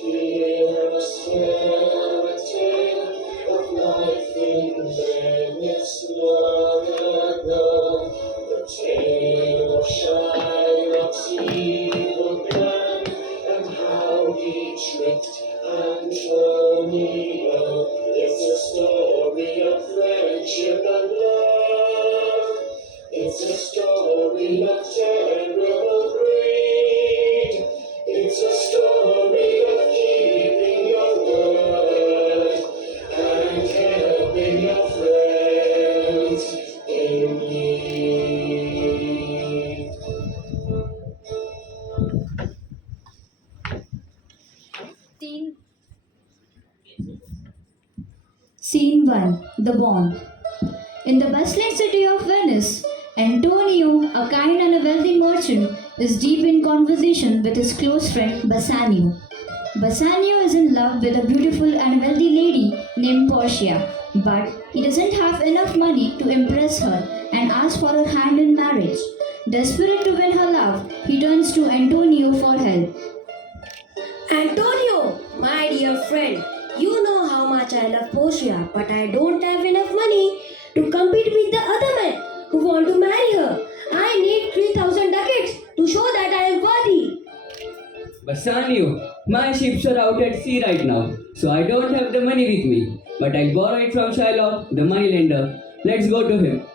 Here must tell a tale of life in Venice long ago. The tale of Shylock's evil plan and how he tricked Antonio. It's a story of friendship and love. It's a story of terrible greed. It's a story of keeping your word and helping your friends in need. Scene, Scene 1. The Bond. In the bustling city of Venice, Antonio, a kind and a wealthy merchant, is deep in conversation with his close friend Bassanio. Bassanio is in love with a beautiful and wealthy lady named Portia, but he doesn't have enough money to impress her and asks for her hand in marriage. Desperate to win her love, he turns to Antonio for help. Antonio, my dear friend, you know how much I love Portia, but I don't have enough money to compete with the other men who want to marry her. I need 3,000 ducats to show that I am worthy. Bassanio, my ships are out at sea right now, so I don't have the money with me. But I'll borrow it from Shylock, the moneylender. Let's go to him.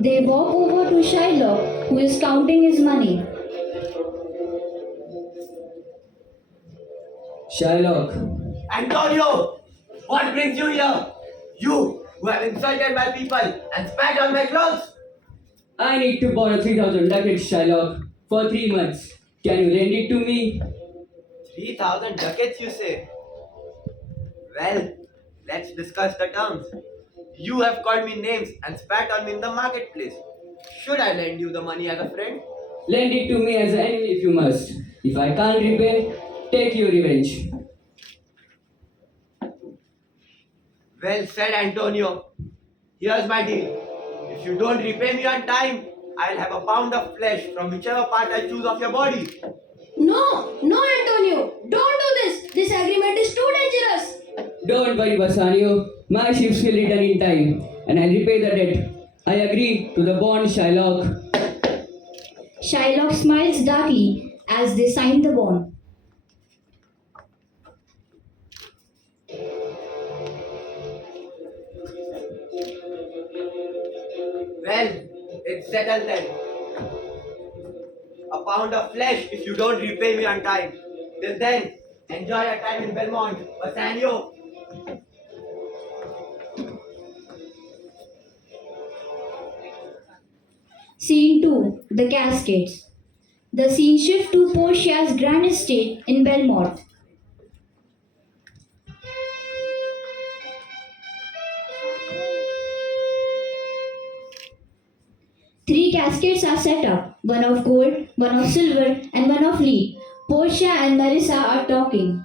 They walk over to Shylock, who is counting his money. Shylock, Antonio, what brings you here? You who have insulted my people and spat on my clothes. I need to borrow 3,000 ducats, Shylock, for 3 months. Can you lend it to me? 3,000 ducats, you say? Well, let's discuss the terms. You have called me names and spat on me in the marketplace. Should I lend you the money as a friend? Lend it to me as an enemy if you must. If I can't repay, take your revenge. Well said, Antonio. Here's my deal. If you don't repay me on time, I'll have a pound of flesh from whichever part I choose of your body. No, Antonio, don't do this. This agreement is too dangerous. Don't worry, Bassanio. My ships will return in time, and I'll repay the debt. I agree to the bond, Shylock. Shylock smiles darkly as they sign the bond. Well, it's settled then. A pound of flesh if you don't repay me on time. Till then, enjoy your time in Belmont. Bassanio. Scene 2. The Cascades. The scene shifts to Portia's grand estate in Belmont. Three cascades are set up, one of gold, one of silver, and one of lead. Portia and Marissa are talking.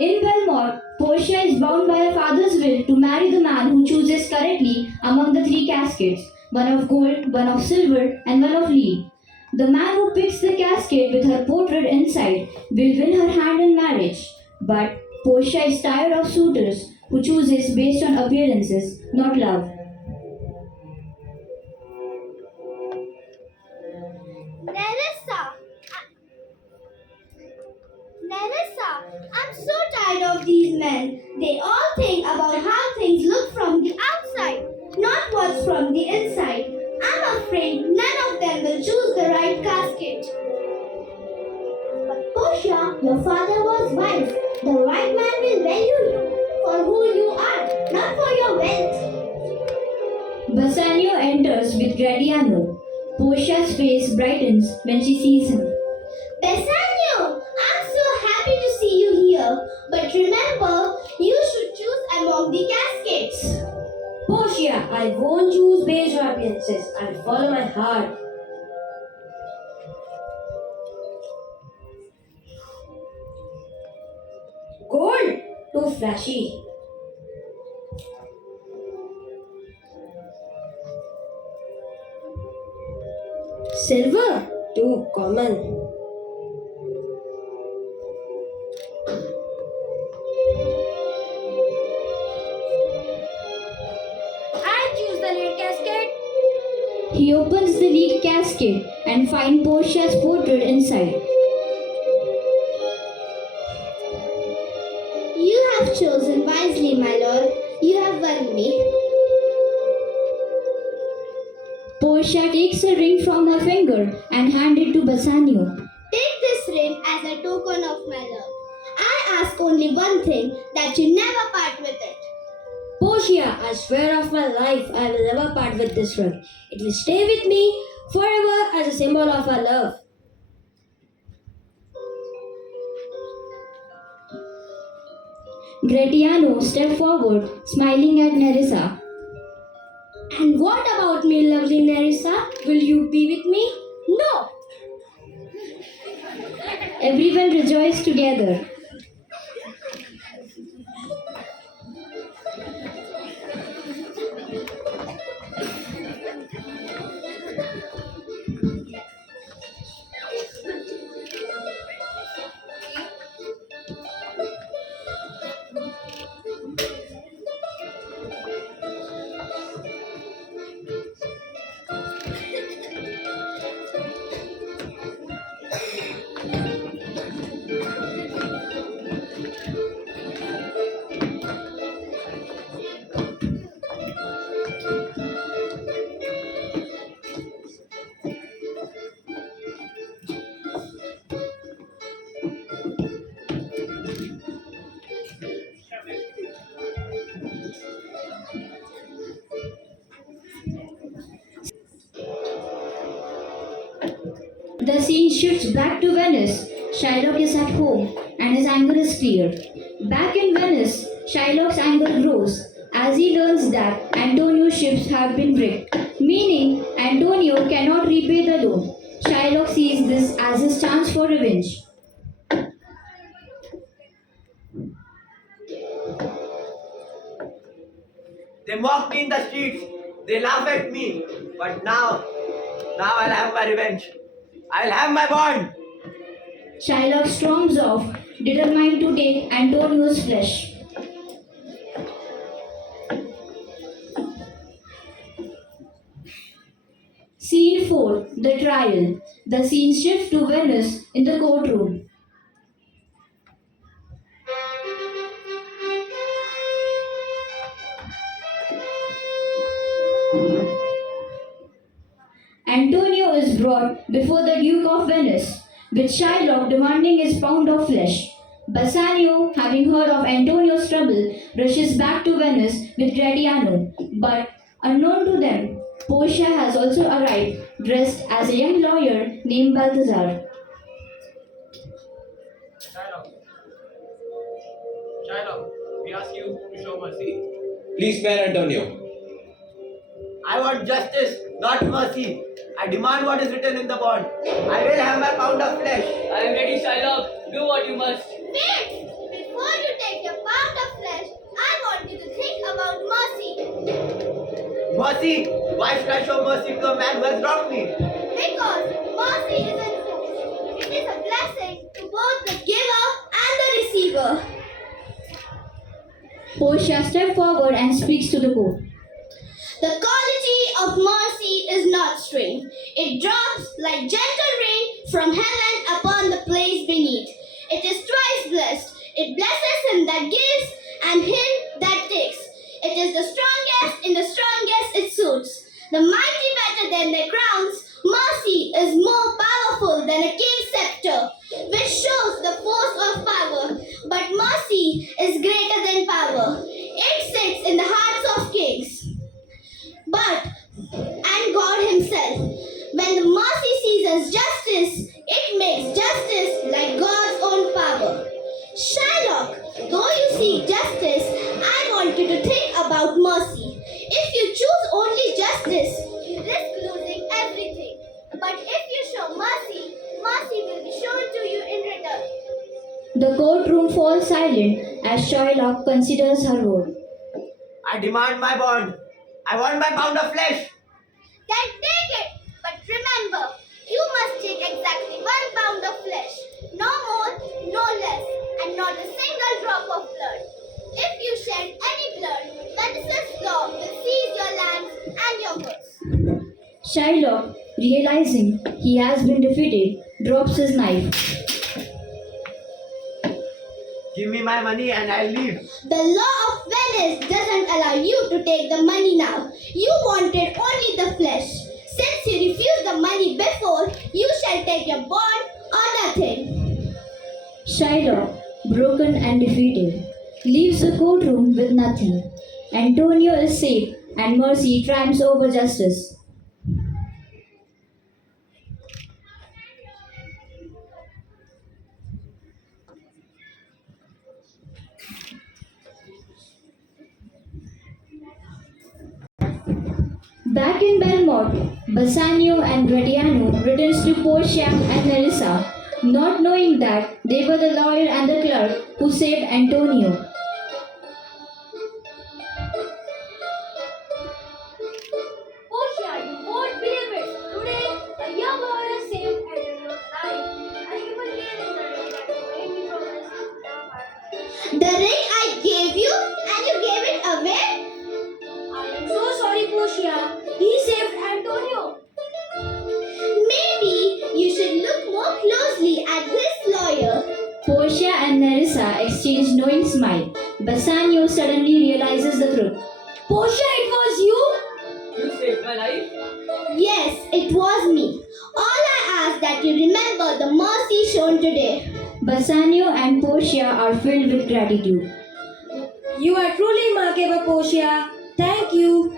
In Belmont, Portia is bound by her father's will to marry the man who chooses correctly among the three cascades, one of gold, one of silver, and one of lead. The man who picks the cascade with her portrait inside will win her hand in marriage. But Portia is tired of suitors who chooses based on appearances, not love. Nerissa, Nerissa, I'm so tired of these men. They all think about how things look from the outside, not what's from the inside. I'm afraid none of them will choose the right casket. But Portia, your father was wise. The right man will value you for who you are, not for your wealth. Bassanio enters with Gradiano. Portia's face brightens when she sees him. Bassanio, I'm so happy to see you here. But remember, you should choose among the caskets. Portia, I won't choose based on appearances. I'll follow my heart. Gold, too flashy. Silver? Too common. I choose the lead casket. He opens the lead casket and finds Portia's portrait inside. You have chosen wisely, my lord. You have won me. Portia takes a ring from her finger and hands it to Bassanio. Take this ring as a token of my love. I ask only one thing, that you never part with it. Portia, I swear of my life, I will never part with this ring. It will stay with me forever as a symbol of our love. Gratiano steps forward, smiling at Nerissa. And what about me, lovely Nerissa? Will you be with me? No, Everyone rejoices together. The scene shifts back to Venice. Shylock is at home and his anger is clear. Back in Venice, Shylock's anger grows as he learns that Antonio's ships have been wrecked, meaning Antonio cannot repay the loan. Shylock sees this as his chance for revenge. They mock me in the streets. They laugh at me. But now I'll have my revenge. I'll have my bond. Shylock storms off, determined to take Antonio's flesh. Scene 4. The trial. The scene shifts to Venice in the courtroom. Antonio is brought before the Duke of Venice, with Shylock demanding his pound of flesh. Bassanio, having heard of Antonio's trouble, rushes back to Venice with Gratiano, but unknown to them, Portia has also arrived, dressed as a young lawyer named Balthazar. Shylock, we ask you to show mercy. Please spare Antonio. I want justice, not mercy. I demand what is written in the bond. I will have my pound of flesh. I am ready, Shylock. Do what you must. wait! Before you take your pound of flesh, I want you to think about mercy. Mercy? Why should I show mercy to a man who has wronged me? Because mercy isn't forced. It is a blessing to both the giver and the receiver. Portia steps forward and speaks to the court. The quality of mercy is not strained. It drops like gentle rain from heaven upon the place beneath. It is twice blessed. It blesses him that gives and him that takes. It is the strongest in the strongest it suits. The mighty better than their crowns. Mercy is more powerful than a king's scepter, which shows the force of power. But mercy is greater than power. It sits in the hearts of kings. And God Himself. When the mercy sees justice, it makes justice like God's own power. Shylock, though you seek justice, I want you to think about mercy. If you choose only justice, you risk losing everything. But if you show mercy, mercy will be shown to you in return. The courtroom falls silent as Shylock considers her role. I demand my bond. I want my pound of flesh. Then take it. But remember, must take exactly 1 pound of flesh, no more, no less, and not a single drop of blood. If you shed any blood, Medusa's law will seize your lands and your goods. Shylock, realizing he has been defeated, drops his knife. Give me my money and I'll leave. The law of Venice doesn't allow you to take the money now. You wanted only the flesh. Since you refused the money before, you shall take your bond or nothing. Shylock, broken and defeated, leaves the courtroom with nothing. Antonio is safe and mercy triumphs over justice. Back in Belmont, Bassanio and Gratiano returns to Portia and Nerissa, not knowing that they were the lawyer and the clerk who saved Antonio. Portia, you won't believe it. Today, a young lawyer saved Antonio's life. I even gave him the ring that you made me promise. The ring I gave you and you gave it away? I am so sorry, Portia. He saved Antonio. Maybe you should look more closely at this lawyer. Portia and Nerissa exchange knowing smile. Bassanio suddenly realizes the truth. Portia, it was you? You saved my life? Yes, it was me. All I ask that you remember the mercy shown today. Bassanio and Portia are filled with gratitude. You are truly remarkable, Portia. Thank you.